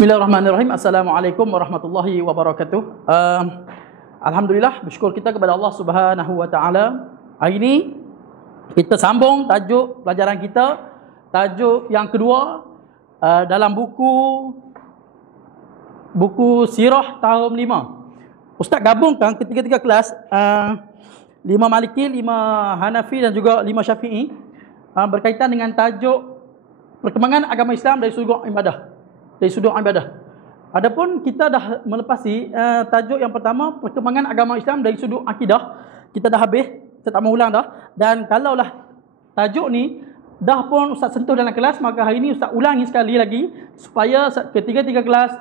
Bismillahirrahmanirrahim. Assalamualaikum warahmatullahi wabarakatuh. Alhamdulillah, bersyukur kita kepada Allah Subhanahu wa taala. Hari ini kita sambung tajuk pelajaran kita, tajuk yang kedua dalam buku Sirah tahun 5. Ustaz gabungkan ketiga-tiga kelas, 5 Maliki, 5 Hanafi dan juga 5 Syafi'i, berkaitan dengan tajuk perkembangan agama Islam dari sudut ibadah. Adapun kita dah melepasi tajuk yang pertama, perkembangan agama Islam dari sudut akidah. Kita dah habis, saya tak mau ulang dah. Dan kalaulah tajuk ni dah pun Ustaz sentuh dalam kelas, maka hari ni Ustaz ulangi sekali lagi supaya ketiga-tiga kelas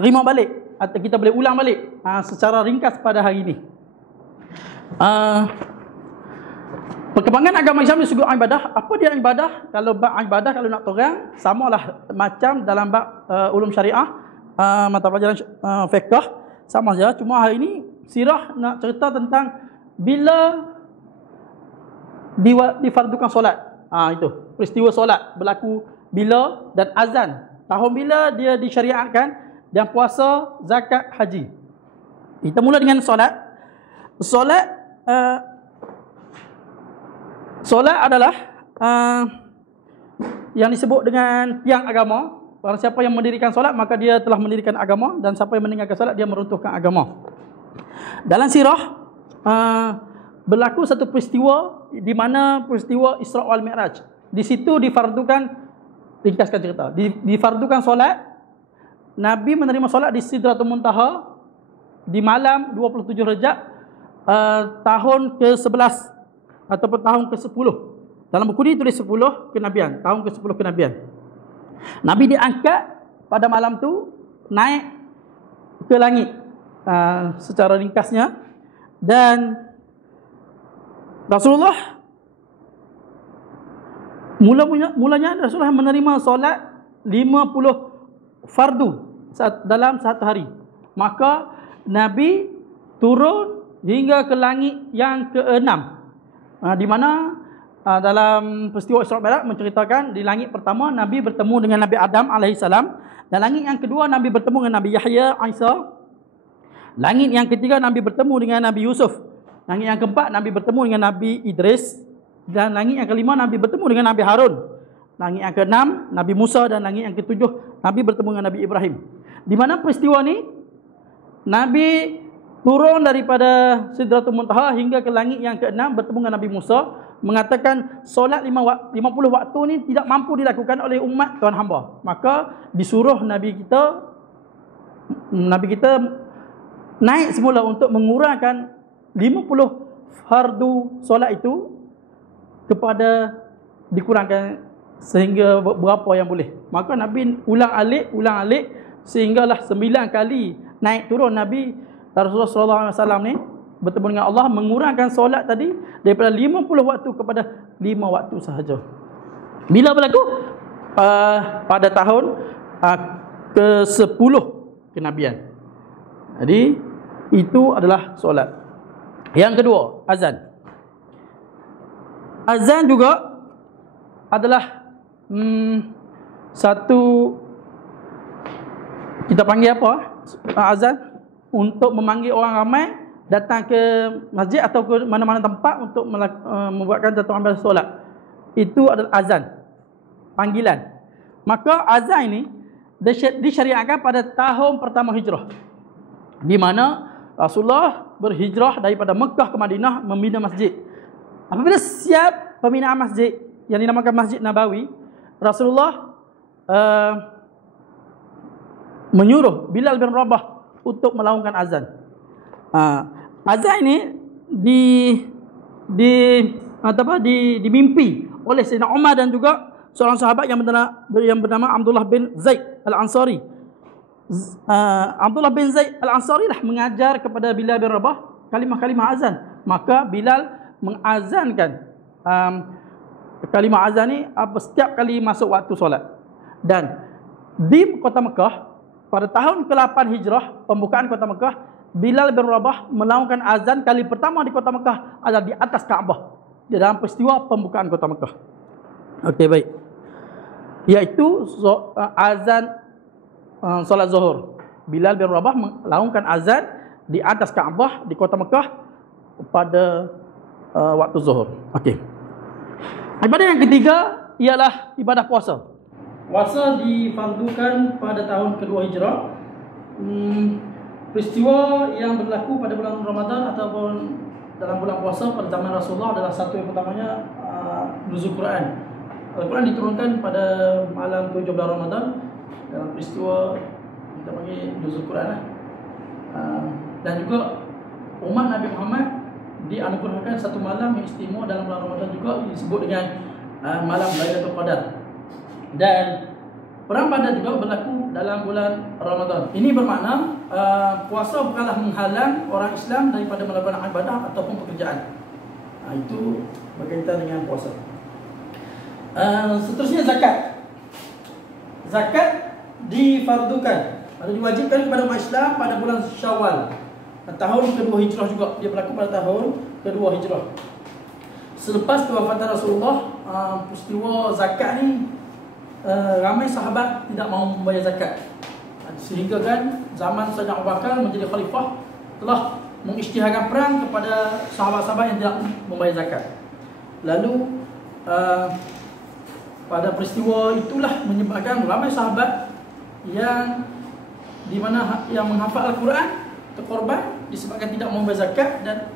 terima balik atau kita boleh ulang balik secara ringkas pada hari ini. Perkembangan agama Islam di sudut ibadah. Apa dia ibadah? Kalau bab ibadah, kalau nak terang, samalah macam dalam bab ulum syariah, mata pelajaran fiqh, sama saja. Cuma hari ini sirah nak cerita tentang bila difardukan solat. Itu peristiwa solat berlaku bila, dan azan tahun bila dia disyariatkan, dan puasa, zakat, haji. Kita mula dengan solat. Solat adalah yang disebut dengan tiang agama. Barang siapa yang mendirikan solat, maka dia telah mendirikan agama, dan siapa yang meninggalkan solat, dia meruntuhkan agama. Dalam sirah berlaku satu peristiwa, di mana peristiwa Isra wal Mi'raj. Di situ difardukan, ringkaskan cerita, difardukan solat. Nabi menerima solat di Sidratul Muntaha di malam 27 Rejab tahun ke-11 ataupun tahun ke-10. Dalam buku ini tulis 10 kenabian, tahun ke-10 kenabian. Nabi diangkat pada malam tu, naik ke langit, secara ringkasnya. Dan Rasulullah mulanya Rasulullah menerima solat 50 fardu dalam satu hari. Maka Nabi turun hingga ke langit yang ke-6, di mana dalam peristiwa Isra Mi'raj menceritakan di langit pertama Nabi bertemu dengan Nabi Adam alaihissalam, dan langit yang kedua Nabi bertemu dengan Nabi Yahya, Isa. Langit yang ketiga Nabi bertemu dengan Nabi Yusuf. Langit yang keempat Nabi bertemu dengan Nabi Idris, dan langit yang kelima Nabi bertemu dengan Nabi Harun. Langit yang keenam Nabi Musa, dan langit yang ketujuh Nabi bertemu dengan Nabi Ibrahim. Di mana peristiwa ni Nabi turun daripada Sidratul Muntaha hingga ke langit yang ke-6 bertemu dengan Nabi Musa, mengatakan solat 50 waktu ni tidak mampu dilakukan oleh umat Tuhan hamba. Maka disuruh Nabi kita naik semula untuk mengurangkan 50 fardu solat itu kepada dikurangkan sehingga berapa yang boleh. Maka Nabi ulang alik sehinggalah 9 kali naik turun Nabi Rasulullah SAW ni bertemu dengan Allah, mengurangkan solat tadi daripada 50 waktu kepada 5 waktu sahaja. Bila berlaku? Pada tahun ke-10 kenabian. Jadi itu adalah solat. Yang kedua, azan. Azan juga adalah satu, kita panggil apa? Azan untuk memanggil orang ramai datang ke masjid atau ke mana-mana tempat untuk membuatkan satu amal solat. Itu adalah azan, panggilan. Maka azan ini disyariatkan pada tahun pertama hijrah, di mana Rasulullah berhijrah daripada Mekah ke Madinah membina masjid. Apabila siap pembinaan masjid yang dinamakan Masjid Nabawi, Rasulullah menyuruh Bilal bin Rabah untuk melakukan azan. Azan ini dimimpi oleh Sayyidina Umar dan juga seorang sahabat yang bernama Abdullah bin Zaid Al-Ansari. Abdullah bin Zaid Al-Ansari lah mengajar kepada Bilal bin Rabah kalimah-kalimah azan. Maka Bilal mengazankan kalimah azan ni setiap kali masuk waktu solat. Dan di kota Mekah pada tahun ke-8 hijrah, pembukaan kota Mekah, Bilal bin Rabah melakukan azan kali pertama di kota Mekah adalah di atas Kaabah, di dalam peristiwa pembukaan kota Mekah. Okey, baik. Iaitu azan solat Zuhur. Bilal bin Rabah melaungkan azan di atas Kaabah di kota Mekah pada waktu Zuhur. Okey. Ibadah yang ketiga ialah ibadah puasa. Puasa difardukan pada tahun kedua Hijrah. Peristiwa yang berlaku pada bulan Ramadan ataupun dalam bulan puasa pada zaman Rasulullah adalah satu yang pertamanya nuzul Quran. Al-Quran diturunkan pada malam 7 bulan Ramadan dalam peristiwa kita panggil nuzul Quran lah. Dan juga umat Nabi Muhammad dianugerahkan satu malam yang istimewa dalam bulan Ramadan juga disebut dengan malam Lailatul Qadar. Dan perang Badar juga berlaku dalam bulan Ramadan. Ini bermakna puasa bukanlah menghalang orang Islam daripada melakukan ibadah ataupun pekerjaan. Itu berkaitan dengan puasa. Seterusnya zakat. Zakat difardukan atau diwajibkan kepada umat Islam pada bulan Syawal, tahun kedua Hijrah juga. Dia berlaku pada tahun kedua Hijrah. Selepas kewafatan Rasulullah, peristiwa zakat ni ramai sahabat tidak mahu membayar zakat. Sehingga kan zaman Sayyidina Abu Bakar menjadi khalifah telah mengisytiharkan perang kepada sahabat-sahabat yang tidak membayar zakat. Lalu pada peristiwa itulah menyebabkan ramai sahabat yang di mana yang menghafal Al-Quran terkorban disebabkan tidak membayar zakat, dan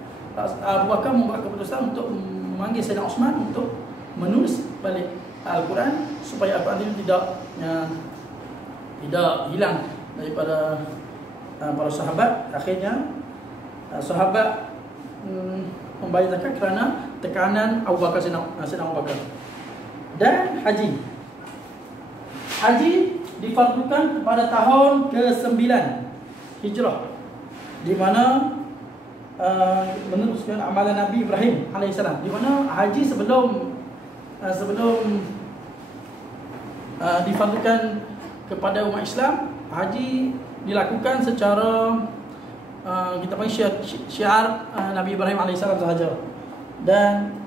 Abu Bakar membuat keputusan untuk memanggil Sayyidina Osman untuk menulis balik Al-Quran supaya Al-Quran itu tidak hilang daripada para sahabat. Akhirnya sahabat membayar zakat kerana tekanan Abu Bakar, Sayyidina Abu Bakar. Dan haji. Haji difardukan pada tahun ke-9 Hijrah, di mana meneruskan amalan Nabi Ibrahim alaihissalam, di mana haji sebelum difardukan kepada umat Islam, haji dilakukan secara kita panggil syiar Nabi Ibrahim alaihissalam sahaja. Dan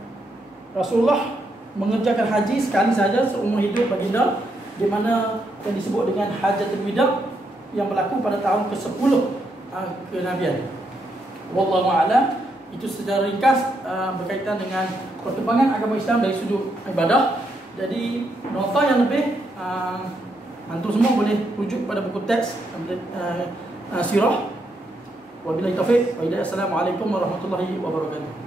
Rasulullah mengerjakan haji sekali saja seumur hidup baginda, di mana yang disebut dengan Hajatul Wida yang berlaku pada tahun ke-10 kenabian. Wallahu a'lam. Itu secara ringkas berkaitan dengan perkembangan agama Islam dari sudut ibadah. Jadi nota yang lebih antum semua boleh rujuk pada buku teks sirah. Wabillahi taufiq wa hidayah. Assalamualaikum warahmatullahi wabarakatuh.